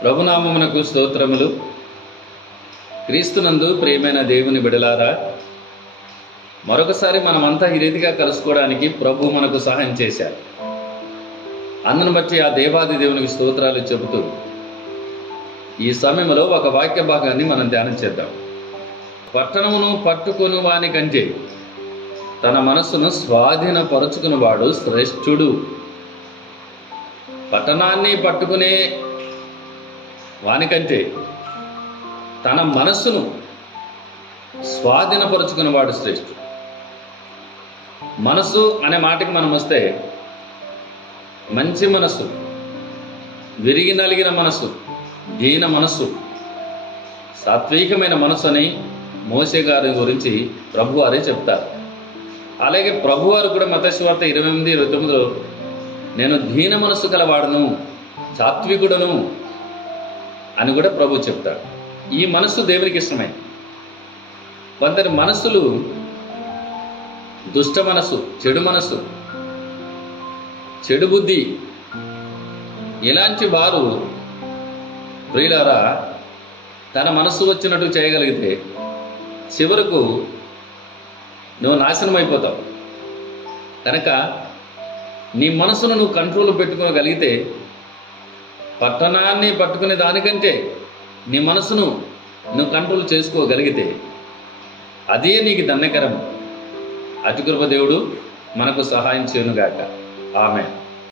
ప్రభునామమునకు స్తోత్రములు. క్రీస్తునందు ప్రియమైన దేవుని బిడలారా, మరొకసారి మనమంతా ఈ రీతిగా కలుసుకోవడానికి ప్రభు మనకు సహాయం చేశారు. అందును బట్టి ఆ దేవాది దేవునికి స్తోత్రాలు చెబుతూ ఈ సమయంలో ఒక వాక్య భాగాన్ని మనం ధ్యానం చేద్దాం. పట్టణమును పట్టుకొను వాని కంటే తన మనస్సును స్వాధీనపరుచుకునివాడు శ్రేష్ఠుడు. పట్టణాన్ని పట్టుకునే వానికంటే తన మనస్సును స్వాధీనపరుచుకునేవాడు శ్రేష్ఠుడు. మనసు అనే మాటకి మనం వస్తే మంచి మనస్సు, విరిగి నలిగిన మనస్సు, దీన మనస్సు, సాత్వికమైన మనస్సు అని మోషే గారి గురించి ప్రభువారే చెప్తారు. అలాగే ప్రభువారు కూడా మత్తయి సువార్త 28:29 నేను దీన మనస్సు గలవాడును, సాత్వికుడను అని కూడా ప్రభు చెప్తాడు. ఈ మనస్సు దేవునికి ఇష్టమైంది. కొందరి మనస్సులు దుష్ట మనస్సు, చెడు మనస్సు, చెడు బుద్ధి. ఇలాంటి వారు ప్రియులారా తన మనస్సు వచ్చినట్టు చేయగలిగితే చివరకు నువ్వు నాశనం అయిపోతావు. కనుక నీ మనసును నువ్వు కంట్రోల్ పెట్టుకోగలిగితే, పట్టణాన్ని పట్టుకునే దానికంటే నీ మనసును నువ్వు కంట్రోల్ చేసుకోగలిగితే అదే నీకు ధన్యకరం. అతి కృప దేవుడు మనకు సహాయం చేయనుగాక. ఆమేన్.